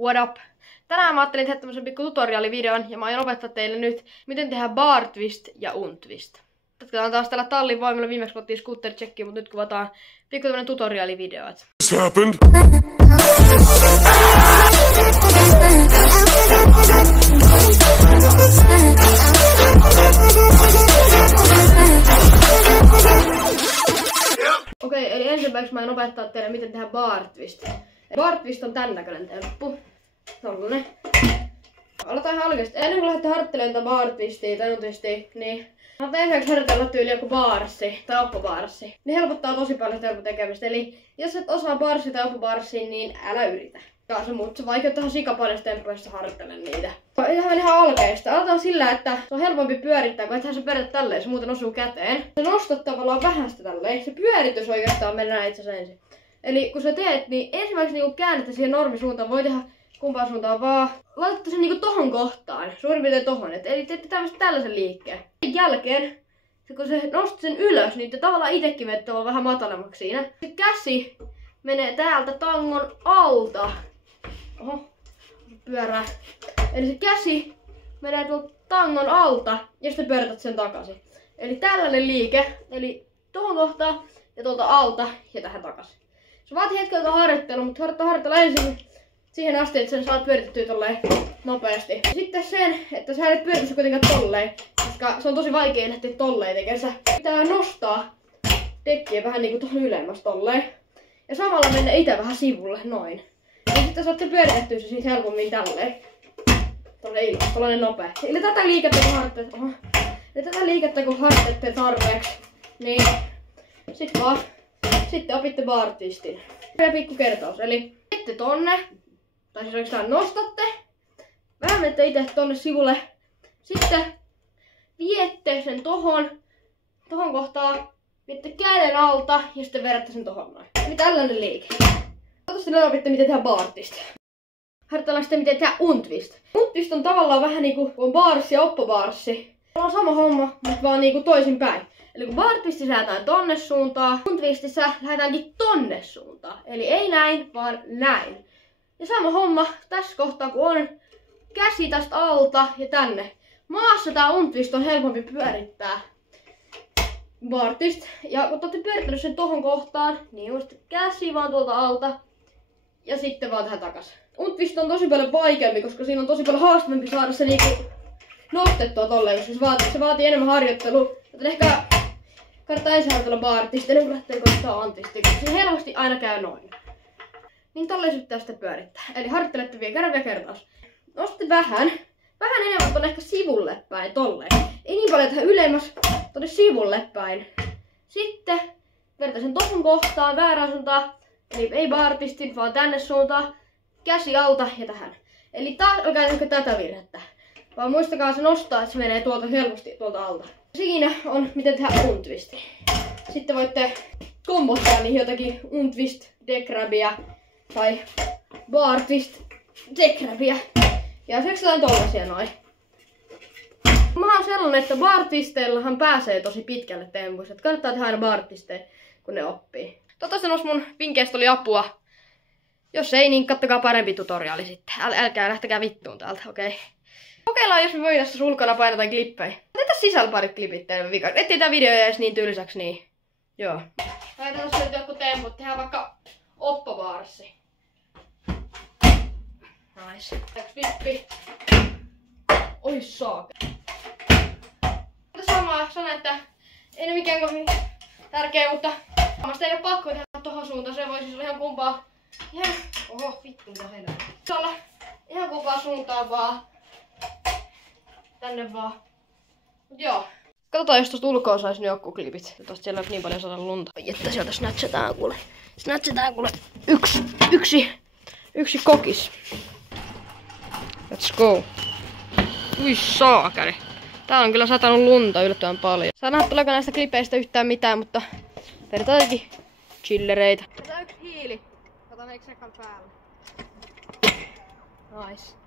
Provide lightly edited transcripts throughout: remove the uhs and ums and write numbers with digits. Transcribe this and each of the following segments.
What up? Tänään mä ajattelin tehdä tämmösen pikku tutoriaalivideon ja mä aion opettaa teille nyt, miten tehdään bar twist ja untwist. Jatketaan taas tällä tallin voimalla, viimeksi kuvattiin scooter checkia, mutta nyt kuvataan pikku tämmönen tutoriaalivideo. Okei, eli ensimmäiseksi mä aion opettaa teille, miten tehdään bar twist. Bar twist on tän näköinen temppu. Tollanen. Aloitetaan ihan oikeesti. Ennen kuin lähdette harjoittelemaan tätä bar twistia tai untwistia, niin kannattaa ensimmäiseksi harjoitella tyyli joku barssi tai oppobarssi. Niin helpottaa tosi paljon sitä tekemistä. Eli jos et osaa barssi tai oppobarssia, niin älä yritä. Ja se vaikeuttaa ihan sikapaljon temppuja, jos harjoittelen niitä. Tähän meni ihan alkeista. Aloitetaan sillä, että se on helpompi pyörittää, kun ethän se pyörität tälleen, se muuten osuu käteen. Se nostat tavallaan vähän sitä tälleen. Se pyöritys oikeastaan mennään itse asiassa ensin. Eli kun sä teet, niin ensimmäiseksi niinku käännettä siihen normisuuntaan, voi tehdä kumpaan suuntaan vaan. Laitatte sen niinku tohon kohtaan, suurin piirtein tohon. Eli teette tällaisen liikkeen. Sen jälkeen, kun se nostat sen ylös, niin te tavallaan itekin menette vähän matalammaksi siinä. Se käsi menee täältä tangon alta. Oho, pyörää. Eli se käsi menee tuolta tangon alta ja sitten pyörität sen takaisin. Eli tällainen liike, eli tohon kohtaan ja tuolta alta ja tähän takaisin. Se vaatii hetken aikaa harjoittelua, mutta harjoitella ensin siihen asti, että sen saat pyöritettyä tolleen nopeasti. Sitten sen, että sä et pyöritä kuitenkaan tolleen, koska se on tosi vaikea lähteä tolleen tekemään. Sä pitää nostaa dekkiä vähän niinku tohon ylemmäs tolleen. Ja samalla mennä itse vähän sivulle, noin. Ja sitten saatte pyöritettyä se siitä helpommin tälleen. Tolleen ilman, tollanen nopea. Eli tätä liikettä kun harjoitette tarpeeksi, niin sitten opitte bar twistin. Ja pikku kertaus, eli menette tonne, tai siis oikeastaan nostatte, vähän menette itse tonne sivulle, sitten viette sen tohon kohtaan, viette käden alta ja sitten vedätte sen tohon noin. Eli tällainen liike. Toivottavasti nyt opitte miten tehdä bar twist. Harjoitellaan sitten miten tehdä untwist. Untwist on tavallaan vähän niinku on barssi ja oppobarssi. Se on sama homma, mutta vaan niinku toisinpäin. Eli kun bar twistissä lähdetään tonne suuntaan, untwistissä lähdetäänkin tonne suuntaan. Eli ei näin, vaan näin. Ja sama homma tässä kohtaa, kun on käsi tästä alta ja tänne. Maassa tää untwist on helpompi pyörittää bar twist. Ja kun te olette pyörittänyt sen tohon kohtaan, niin just käsi vaan tuolta alta ja sitten vaan tähän takas. Untwist on tosi paljon vaikeampi, koska siinä on tosi paljon haastavampi saada se niinku nostettua tolleen, koska se vaatii enemmän harjoittelua. Joten ehkä kannattaa ensin harjoitella bar twist, ennen kuin lähtee koittaa untwistia, koska se helposti aina käy noin. Niin tolleen se pitää sitten pyörittää. Eli harjoittelette vielä kertaus. Nostatte vähän enemmän tonne ehkä sivulle päin, tolleen. Ei niin paljon tähän ylemmäs, tonne sivulle päin. Sitten vedätte sen tohon kohtaan, väärään suuntaan. Eli ei bar twistin, vaan tänne suuntaan. Käsi alta ja tähän. Eli älkää tehkö tätä virhettä. Vaan muistakaa se nostaa, että se menee tuolta helposti tuolta alta. Siinä on miten tehdä untwisti. Sitten voitte kombottaa niihin jotakin untwist decrabia tai bar twist decrabia. Ja seksi jotain tollasia noin. Mä oon sellainen, että bar twisteillahan pääsee tosi pitkälle tempuissa. Että kannattaa tehdä aina bar twistejä, kun ne oppii. Toivottavasti noissa mun vinkkeistä oli apua. Jos ei, niin kattokaa parempi tutoriaali sitten. Älkää lähtekää vittuun täältä, okei? Okay? Kokeillaan, jos me voidaan tässä ulkona painataan klippejä. Otetaan sisällä parit klipit teille vikaan. Ettei tää video jäisi niin tylsäksi, niin joo. Laitetaan tässä nyt joku temput. Tehdään vaikka oppobarssi. Nice. Klippi. Oi saake. Samaa sana, että ei ne mikään kovin tärkeä, mutta sitä ei oo pakko tehdä tohon suuntaan. Se voi siis olla ihan kumpaa. Oho, vittu mitä heillä. Se olla ihan kumpaa suuntaan vaan. Tänne vaan. Mut joo. Katsotaan, jos tosta ulkoa sais ne joku klipit. Tosta siellä on niin paljon saada lunta. Että sieltä snatchataan kuule. Yksi kokis. Let's go. Ui saakari. Täällä on kyllä satanut lunta yllättävän paljon. Saa nähdä tuleeko näistä klipeistä yhtään mitään, mutta vedetään jotenkin chillereitä. Otetaan yksi hiili. Otan eikö sekan päälle. Nice.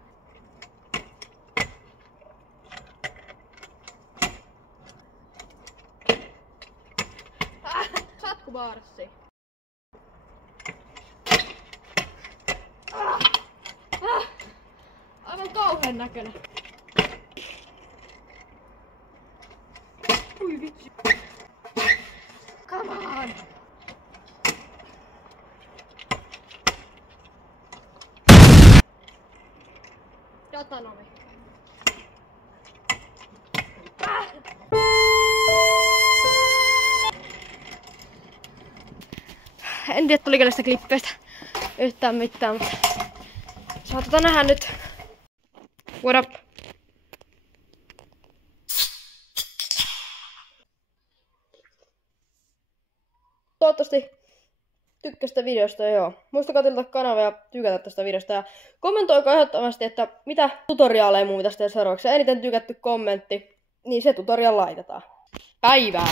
Satkubarssi. kauhean näköinen. Ui vitsi. Come on! Datanomi. En tiedä tuliko näistä klippeistä yhtään mitään, mutta saatetaan nähdä nyt. What up? Toivottavasti tykkäsitte videosta, joo. Muistakaa tilata kanava ja tykätä tästä videosta. Ja kommentoikaa ehdottomasti, että mitä tutoriaaleja mun pitäisi tehdä seuraavaksi. Ja eniten tykätty kommentti, niin se tutorial laitetaan. Päivää!